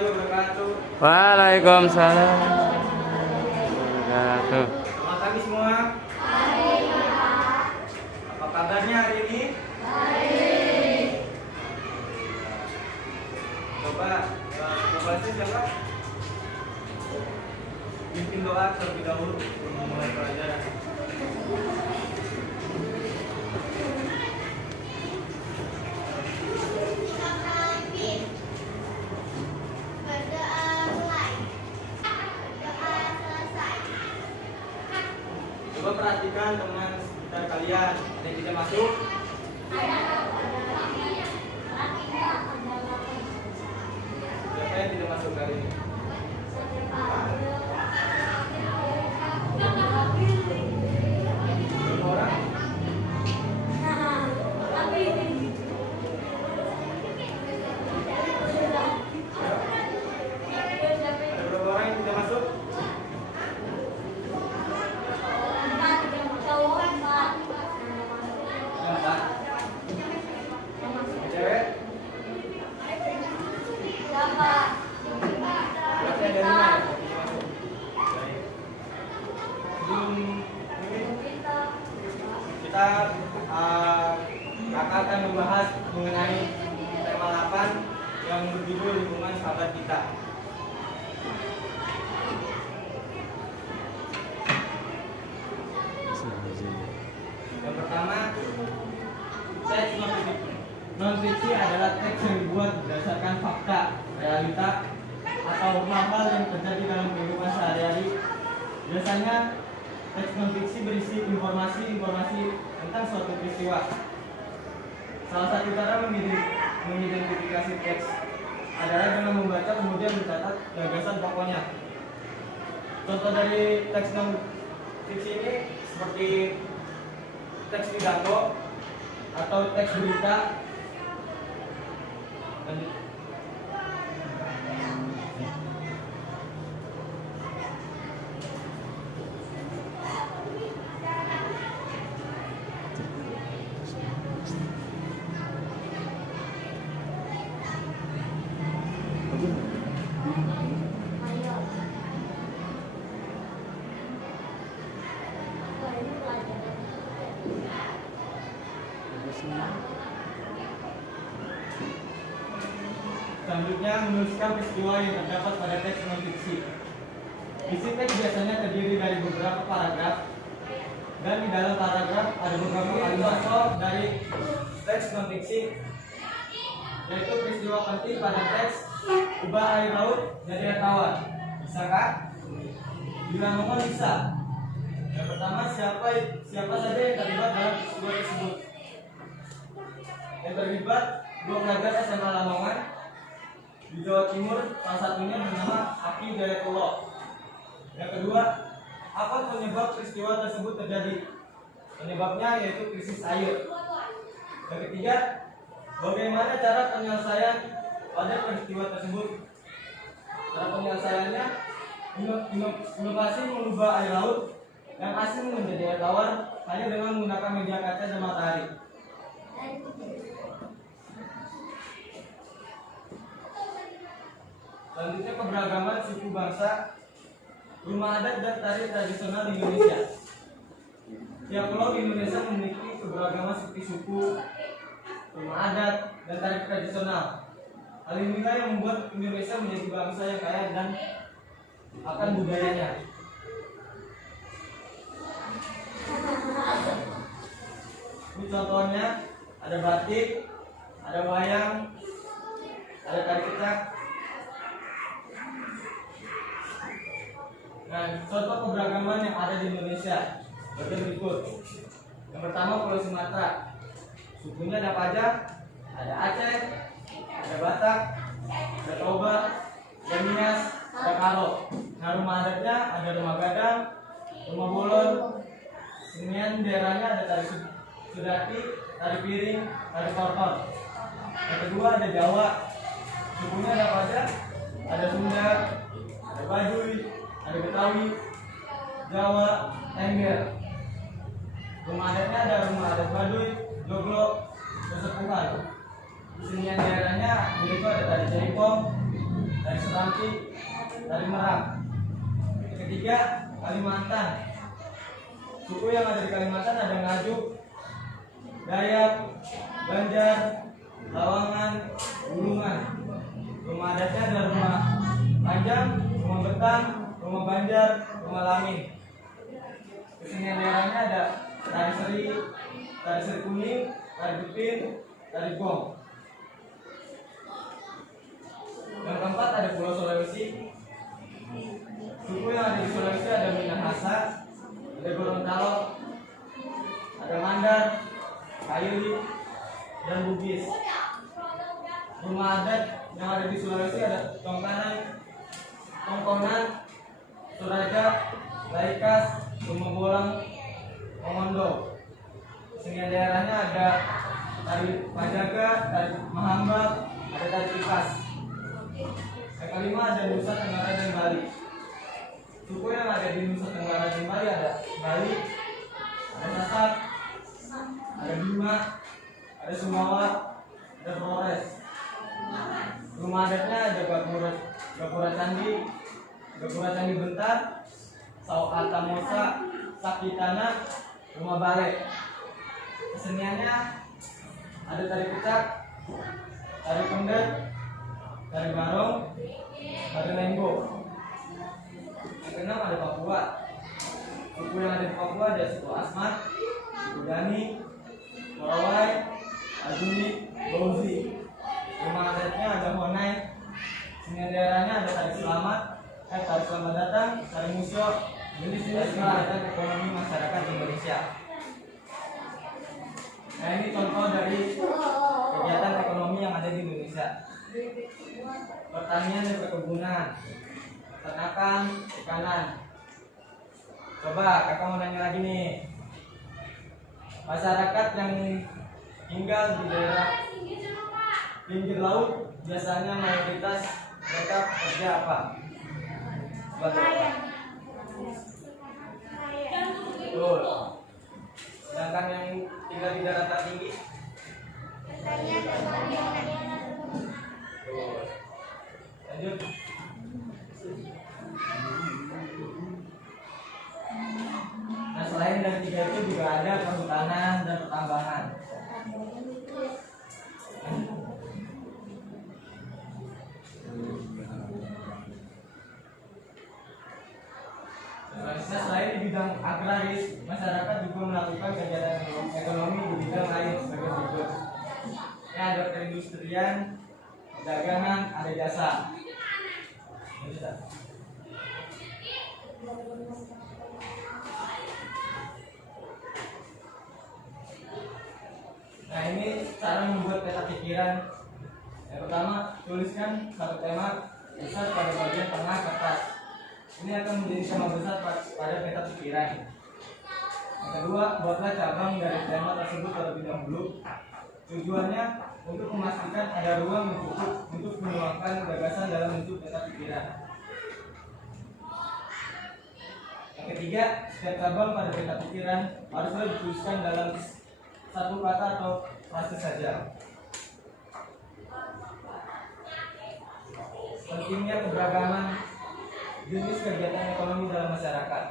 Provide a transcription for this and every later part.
warahmatullahi wabarakatuh. Waalaikumsalam warahmatullahi wabarakatuh. Selamat pagi semua. Apa kabarnya hari ini? Coba siapa? Bikin doa terlebih dahulu sebelum memulai pelajaran. Coba perhatikan teman sekitar kalian. Ada yang tidak masuk? Siapa yang tidak masuk kali ini? Berapa orang? Ada berapa orang yang tidak masuk? Empat. Cewek? Berarti ada 5 ya? Baik. Sebelum ini kita kakak akan membahas mengenai tema 8 yang berjudul lingkungan sahabat kita. Yang pertama, teks non-fiksi adalah teks yang dibuat berdasarkan fakta, realita, atau hal-hal yang terjadi dalam kehidupan sehari-hari. Biasanya, teks non-fiksi berisi informasi tentang suatu peristiwa. Salah satu cara mengidentifikasi teks adalah dengan membaca kemudian mencatat gagasan pokoknya. Contoh dari teks non-fiksi ini seperti teks pidato atau teks berita dan selanjutnya menuliskan peristiwa yang terdapat pada teks non-fiksi. Isi teks biasanya terdiri dari beberapa paragraf, dan di dalam paragraf ada beberapa kalimat dari teks non-fiksi, yaitu peristiwa penting pada teks ubah air laut jadi air tawar. Bisakah? Bila mohon bisa. Yang pertama, siapa saja yang terlibat dalam peristiwa tersebut? Yang terlibat 2 pelajar SMA Lamongan di Jawa Timur, salah satunya bernama Aki Jayatullah. Yang kedua, apa penyebab peristiwa tersebut terjadi? Penyebabnya yaitu krisis air. Yang ketiga, bagaimana cara penyelesaian pada peristiwa tersebut? Cara penyelesaiannya, inovasi mengubah air laut yang asin menjadi air tawar hanya dengan menggunakan media kaca dan matahari. Selanjutnya, keberagaman suku bangsa, rumah adat dan tari tradisional di Indonesia. Tiap pulau di Indonesia memiliki keberagaman seperti suku, rumah adat, dan tari tradisional. Hal inilah yang membuat Indonesia menjadi bangsa yang kaya dan akan budayanya. Ini contohnya, ada batik, ada wayang, ada tari kecak. Nah, contoh keberagaman yang ada di Indonesia berikut. Yang pertama, Pulau Sumatera. Sukunya ada apa aja? Ada Aceh, ada Batak, ada Toba, ada Nias, ada Karo. Nah, rumah adatnya ada rumah Gadang, rumah Bolon. Kesenian daerahnya ada tari Sudati, tari piring, tari torton. Yang kedua ada Jawa. Sukunya ada apa aja? Ada Sunda, ada Baduy, ada Betawi, Jawa, Tengger. Rumah adatnya ada rumah adat Baduy, Joglo, dan Sepuhan. Kesenian daerahnya yaitu ada tari jaipong, dari Serambi, dari Merak. Yang ketiga, Kalimantan. Suku yang ada di Kalimantan ada Ngaju, Dayak, Banjar, Lawangan, Bulungan. Rumah adatnya ada rumah Panjang, rumah Betang, rumah Banjar, rumah Lamin. Kesenian daerahnya ada tari seri kuning, tari bepin, tari gong. Yang keempat ada Pulau Sulawesi. Suku yang ada di Sulawesi ada Minahasa, ada Gorontalo, ada Mandar, Kaili, dan Bugis. Rumah adat yang ada di Sulawesi ada Tongkonan, Toraja, Laikas, Rumah Bolang, Mongondo. Kesenian daerahnya ada tari Pajaga, tari Mahamba, ada tari Pikas. Yang kelima ada Nusa Tenggara dan Bali. Suku yang ada di Nusa Tenggara dan Bali ada Bali, ada Sasak, ada Bima, ada Sumawa, ada Flores. Rumah adatnya ada Gapura Candi, Bentar, Sauata Mosa, Sakitana, Rumah Balek. Keseniannya ada tari pecak, tari pendet, tari barong, tari lenggo. Yang keenam ada Papua. Suku yang ada di Papua ada suku Asmat, suku Dani, Morawai, Azuni, Bauzi. Rumah adatnya ada Honai. Kesenian daerahnya ada tari selamat datang, tari musyo. Jenis-jenis kegiatan ekonomi masyarakat Indonesia. Nah, ini contoh dari kegiatan ekonomi yang ada di Indonesia. Pertanian dan perkebunan, ternakan, ikanan. Coba kakak mau nanya lagi nih. Masyarakat yang tinggal di daerah pinggir laut biasanya mayoritas mereka kerja apa? Betul. Sedangkan yang tinggal di daratan tinggi? Lanjut. Nah, selain dari tiga itu juga ada perhutanan dan pertambangan. Nah, selain di bidang agraris, masyarakat juga melakukan kegiatan ekonomi di bidang lain sebagai berikut. Ini ada perindustrian, perdagangan, ada jasa. Nah, ini cara membuat peta pikiran. Yang pertama, tuliskan satu tema besar pada bagian tengah kertas. Ini akan menjadi tema besar pada peta pikiran. Yang kedua, buatlah cabang dari tema tersebut terlebih dahulu. Tujuannya untuk memastikan ada ruang yang cukup untuk menuangkan gagasan dalam bentuk peta pikiran. Yang ketiga, setiap cabang pada peta pikiran haruslah dituliskan dalam satu kata atau frase saja. Pentingnya keberagaman jenis kegiatan ekonomi dalam masyarakat.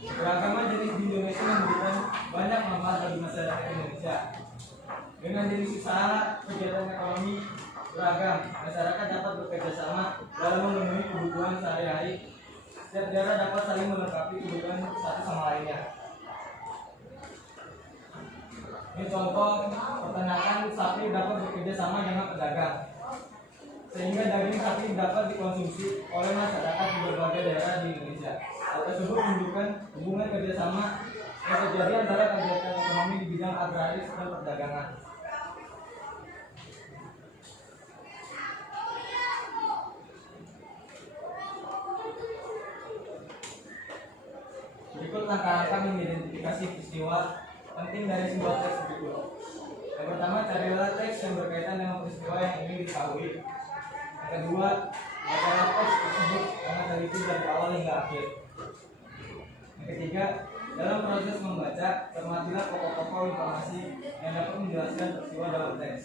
Keragaman jenis di Indonesia memberikan banyak manfaat bagi masyarakat Indonesia. Dengan jenis usaha kegiatan ekonomi beragam, masyarakat dapat bekerja sama dalam memenuhi kebutuhan sehari-hari. Setiap daerah dapat saling melengkapi kebutuhan satu sama lainnya. Ini contoh peternakan sapi dapat bekerja sama dengan pedagang, sehingga daging sapi dapat dikonsumsi oleh masyarakat di berbagai daerah di Indonesia. Hal tersebut menunjukkan hubungan kerjasama yang terjadi antara kegiatan ekonomi di bidang agraris dan perdagangan. Berikut langkah-langkah mengidentifikasi peristiwa penting dari sebuah teks berikut. Yang pertama, carilah teks yang berkaitan dengan peristiwa yang ingin diketahui. Yang kedua, bacalah teks tersebut dengan teliti dari awal hingga akhir. Yang ketiga, dalam proses membaca, cermatilah pokok-pokok informasi yang dapat menjelaskan peristiwa dalam teks.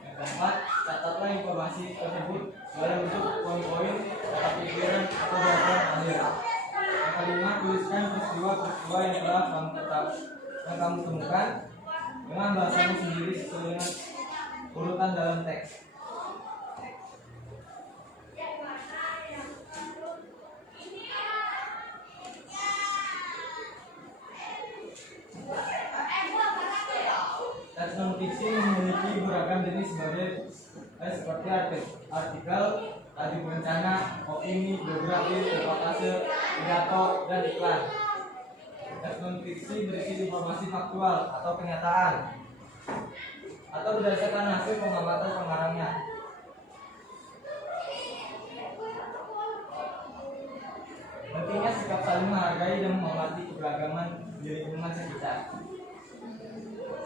Yang keempat, catatlah informasi tersebut dalam bentuk poin-poin kata pikiran atau jawaban akhir. Yang kelima, tuliskan peristiwa yang telah kamu temukan dengan bahasamu sendiri sesuai dengan urutan dalam teks. Teks non fiksi memiliki beragam jenis seperti artikel, tadi berencana, opini, biografi, reportase, pidato, dan iklan. Teks non fiksi berisi informasi faktual atau kenyataan atau berdasarkan hasil pengamatan pengarangnya. Pentingnya sikap saling menghargai dan menghormati keberagaman di lingkungan sekitar.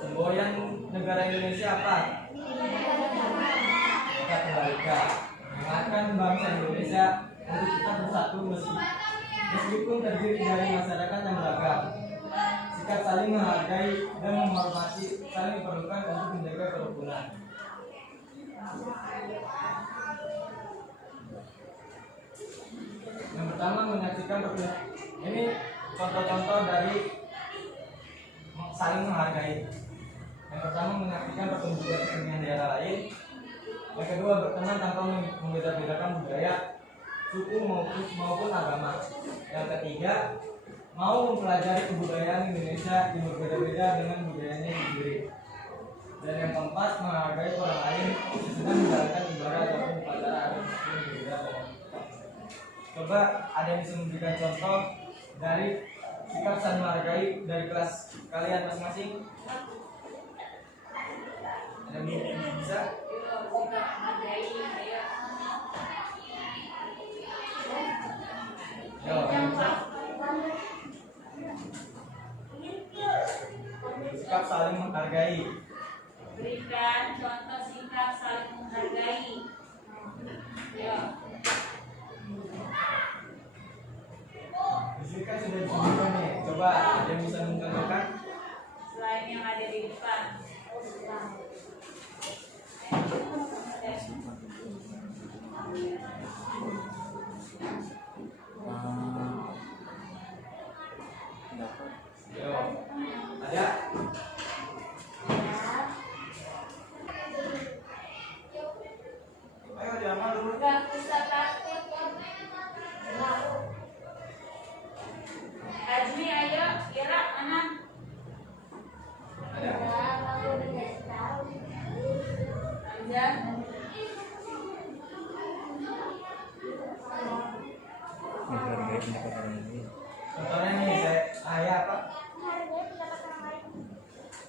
Semboyan negara Indonesia apa? Kita kebalikan. Mengingatkan bangsa Indonesia untuk kita bersatu meskipun terdiri dari masyarakat yang beragam. Sikap saling menghargai dan menghormati saling diperlukan untuk menjaga kerukunan. Yang pertama, menyaksikan ini contoh-contoh dari saling menghargai. Yang pertama, menyaksikan pertunjukan kesenian daerah lain. Yang kedua, berteman tanpa membeda-bedakan budaya, suku maupun agama. Yang ketiga, mau mempelajari kebudayaan Indonesia yang berbeda-beda dengan budayanya sendiri. Dan yang keempat, menghargai orang lain yang sedang menjalankan ibadah ataupun upacara adat yang berbeda. Coba ada yang bisa memberikan contoh dari sikap saling menghargai dari kelas kalian masing-masing? Ada yang bisa? Yo, sikap saling menghargai. Berikan contoh sikap saling menghargai. Ya. Di sini kan sudah disebutkan nih. Coba ada yang bisa mencontohkan? Selain yang ada di depan. Yo, ada? Ayo diamal dulu. Gak usah takut. Azmi, ayo, Ira, anak. Ada? Hamzah. Contohnya nih, saya apa?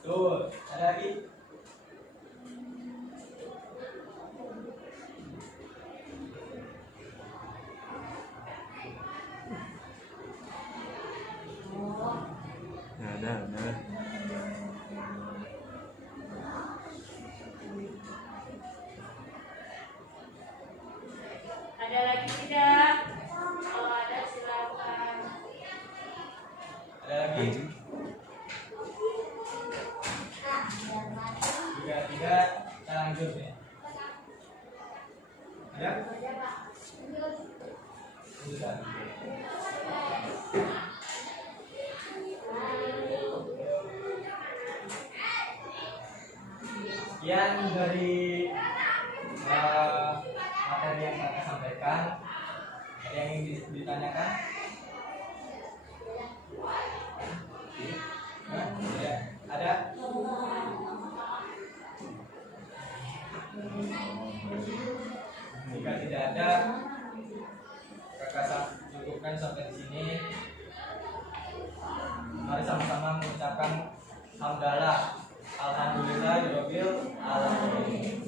Tuh, ada lagi? Ada. Ada lagi tidak? Kalau ada silakan. Ada lagi? Jika tidak, kita lanjut ya. Ada? Sudah. Sekian dari materi yang saya sampaikan. Ada yang ingin ditanyakan? Ya, ada? Jika tidak ada, kakak cukupkan sampai di sini. Mari sama-sama mengucapkan hamdalah. Alhamdulillahirabbil alamin.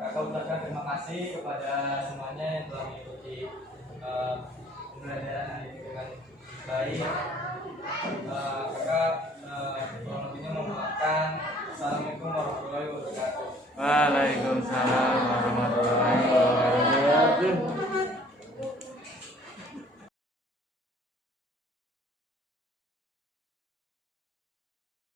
Kakak ucapkan terima kasih kepada semuanya yang telah mengikuti pembelajaran hari ini dengan baik. Kakak kurang lebihnya mohon maafkan. Assalamualaikum warahmatullahi wabarakatuh. Waalaikumsalam.